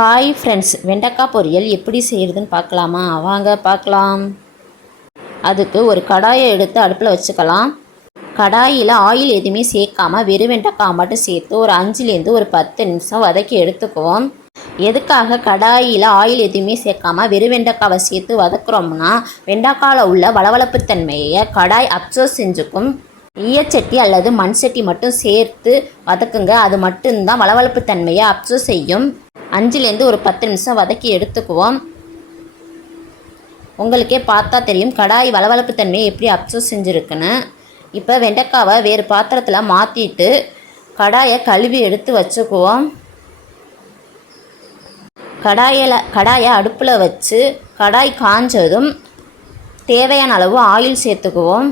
Hi friends, வெண்டைக்காய் பொரியல் எப்படி செய்கிறதுன்னு பார்க்கலாமா? வாங்க பார்க்கலாம். அதுக்கு ஒரு கடாயை எடுத்து அடுப்பில் வச்சுக்கலாம். கடாயில் ஆயில் எதுவுமே சேர்க்காமல் வெறும் வெண்டைக்காய் மட்டும் சேர்த்து ஒரு 5லேருந்து ஒரு 10 நிமிஷம் வதக்கி எடுத்துக்குவோம். எதுக்காக கடாயில் ஆயில் எதுவுமே சேர்க்காமல் வெறும் வெண்டைக்காவை சேர்த்து வதக்குறோம்னா, வெண்டைக்காயில் உள்ள வளவளப்புத்தன்மையை கடாய் அப்சர்வ் செஞ்சுக்கும். ஈயச்சட்டி அல்லது மண் சட்டி மட்டும் சேர்த்து வதக்குங்க. அது மட்டும்தான் வளவளப்பு தன்மையை அப்சர்வ் செய்யும். 5லேருந்து ஒரு 10 நிமிஷம் வதக்கி எடுத்துக்குவோம். உங்களுக்கே பார்த்தா தெரியும் கடாய் வளவளப்பு தன்மையை எப்படி அப்சர்வ் செஞ்சுருக்குன்னு. இப்போ வெண்டைக்காவை வேறு பாத்திரத்தில் மாற்றிட்டு கடாயை கழுவி எடுத்து வச்சுக்குவோம். கடாயை அடுப்பில் வச்சு கடாய் காஞ்சதும் தேவையான அளவு ஆயில் சேர்த்துக்குவோம்.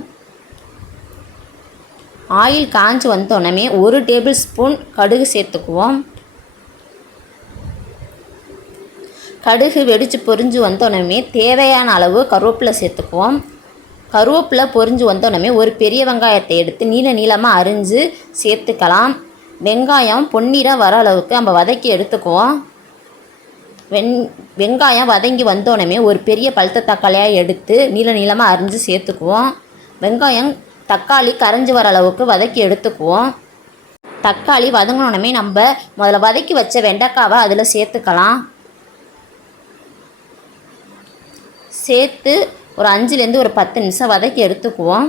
ஆயில் காஞ்சி வந்தோடனே 1 டேபிள் ஸ்பூன் கடுகு சேர்த்துக்குவோம். கடுகு வெடித்து பொரிஞ்சு வந்தோடனே தேவையான அளவு கருவேப்பிலை சேர்த்துக்குவோம். கருவேப்பிலை பொரிஞ்சு வந்தோடனே ஒரு பெரிய வெங்காயத்தை எடுத்து நீளமாக அரிஞ்சு சேர்த்துக்கலாம். வெங்காயம் பொன்னிறம் வர அளவுக்கு நம்ம வதக்கி எடுத்துக்குவோம். வெங்காயம் வதங்கி வந்தோடனே ஒரு பெரிய பழுத்த தக்காளியாக எடுத்து நீளமாக அரிஞ்சு சேர்த்துக்குவோம். வெங்காயம் தக்காளி கரைஞ்சி வர அளவுக்கு வதக்கி எடுத்துக்குவோம். தக்காளி வதங்கினோடனே நம்ம முதல்ல வதக்கி வச்ச வெண்டைக்காவை அதில் சேர்த்துக்கலாம். சேர்த்து ஒரு 5லேருந்து ஒரு 10 நிமிஷம் வதக்கி எடுத்துக்குவோம்.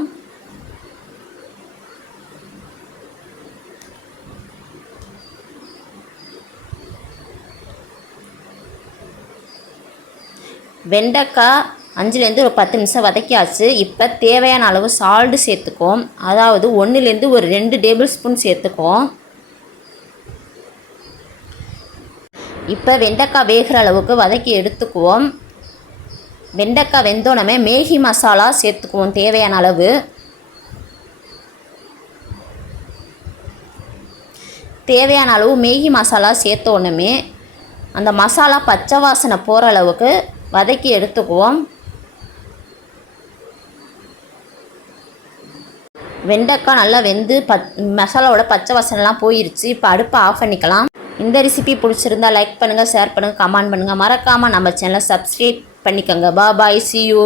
வெண்டைக்காய் 5லேருந்து ஒரு 10 நிமிஷம் வதக்கியாச்சு. இப்போ தேவையான அளவு சால்ட்டு சேர்த்துக்குவோம். அதாவது 1லேருந்து ஒரு 2 டேபிள் ஸ்பூன் சேர்த்துக்குவோம். இப்போ வெண்டைக்காய் வேகிற அளவுக்கு வதக்கி எடுத்துக்குவோம். வெண்டைக்காய் வெந்தோடனே மேகி மசாலா சேர்த்துக்குவோம் தேவையான அளவு. தேவையான அளவு மேகி மசாலா சேர்த்தோடனே அந்த மசாலா பச்சை வாசனை போகிற அளவுக்கு வதக்கி எடுத்துக்குவோம். வெண்டைக்காய் நல்லா வெந்து மசாலாவோட பச்சை வாசனைலாம் போயிடுச்சு. இப்போ அடுப்பை ஆஃப் பண்ணிக்கலாம். இந்த ரெசிபி பிடிச்சிருந்தா லைக் பண்ணுங்கள், ஷேர் பண்ணுங்கள், கமெண்ட் பண்ணுங்கள். மறக்காமல் நம்ம சேனலை சப்ஸ்கிரைப் பண்ணிக்கோங்க. பாய், see you.